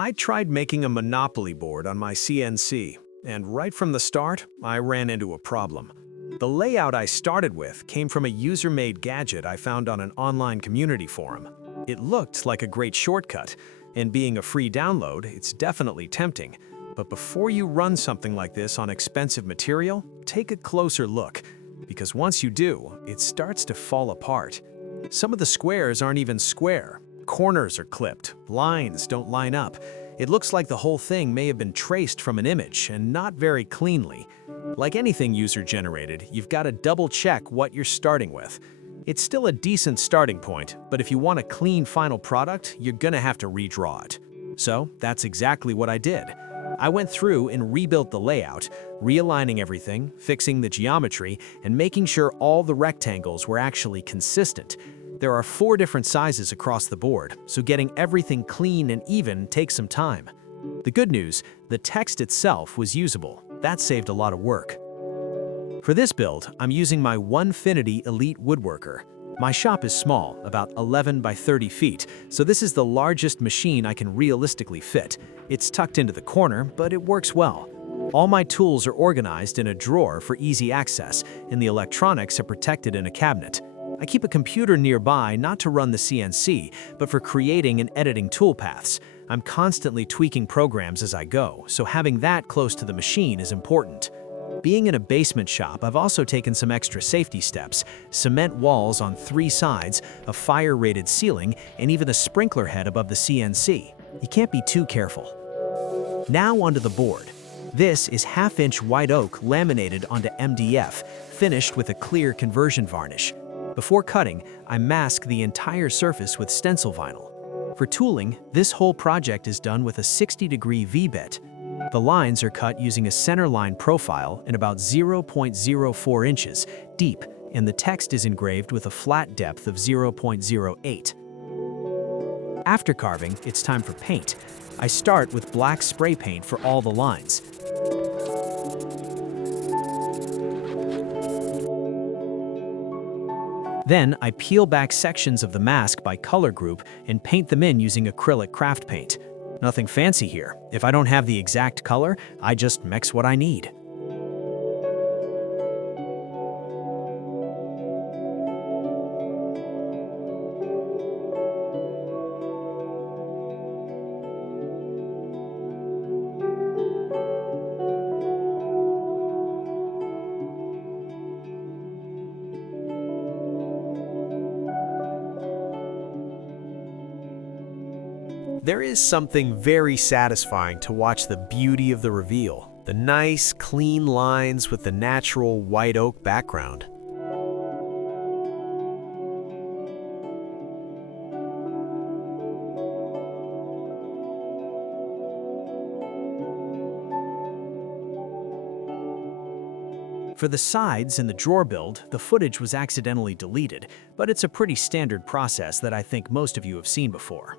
I tried making a Monopoly board on my CNC, and right from the start, I ran into a problem. The layout I started with came from a user-made gadget I found on an online community forum. It looked like a great shortcut, and being a free download, it's definitely tempting. But before you run something like this on expensive material, take a closer look, because once you do, it starts to fall apart. Some of the squares aren't even square. Corners are clipped, lines don't line up. It looks like the whole thing may have been traced from an image and not very cleanly. Like anything user-generated, you've got to double-check what you're starting with. It's still a decent starting point, but if you want a clean final product, you're gonna have to redraw it. So that's exactly what I did. I went through and rebuilt the layout, realigning everything, fixing the geometry, and making sure all the rectangles were actually consistent. There are 4 different sizes across the board, so getting everything clean and even takes some time. The good news, the text itself was usable. That saved a lot of work. For this build, I'm using my Onefinity Elite Woodworker. My shop is small, about 11 by 30 feet, so this is the largest machine I can realistically fit. It's tucked into the corner, but it works well. All my tools are organized in a drawer for easy access, and the electronics are protected in a cabinet. I keep a computer nearby not to run the CNC, but for creating and editing toolpaths. I'm constantly tweaking programs as I go, so having that close to the machine is important. Being in a basement shop, I've also taken some extra safety steps: cement walls on 3 sides, a fire-rated ceiling, and even a sprinkler head above the CNC. You can't be too careful. Now onto the board. This is 1/2-inch white oak laminated onto MDF, finished with a clear conversion varnish. Before cutting, I mask the entire surface with stencil vinyl. For tooling, this whole project is done with a 60-degree V-bit. The lines are cut using a centerline profile in about 0.04 inches deep, and the text is engraved with a flat depth of 0.08. After carving, it's time for paint. I start with black spray paint for all the lines. Then I peel back sections of the mask by color group and paint them in using acrylic craft paint. Nothing fancy here. If I don't have the exact color, I just mix what I need. There is something very satisfying to watch the beauty of the reveal. The nice, clean lines with the natural white oak background. For the sides and the drawer build, the footage was accidentally deleted, but it's a pretty standard process that I think most of you have seen before.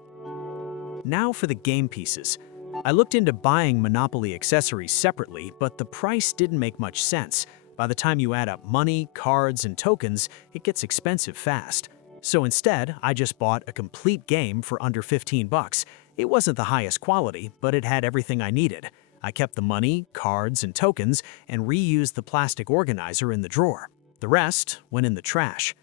Now for the game pieces. I looked into buying Monopoly accessories separately, but the price didn't make much sense. By the time you add up money, cards, and tokens, it gets expensive fast. So instead, I just bought a complete game for under 15 bucks. It wasn't the highest quality, but it had everything I needed. I kept the money, cards, and tokens, and reused the plastic organizer in the drawer. The rest went in the trash.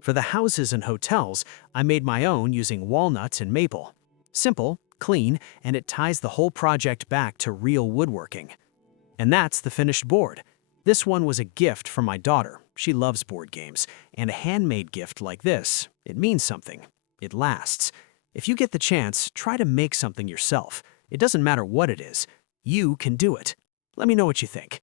For the houses and hotels, I made my own using walnuts and maple. Simple, clean, and it ties the whole project back to real woodworking. And that's the finished board. This one was a gift from my daughter. She loves board games, and a handmade gift like this, it means something. It lasts. If you get the chance, try to make something yourself. It doesn't matter what it is. You can do it. Let me know what you think.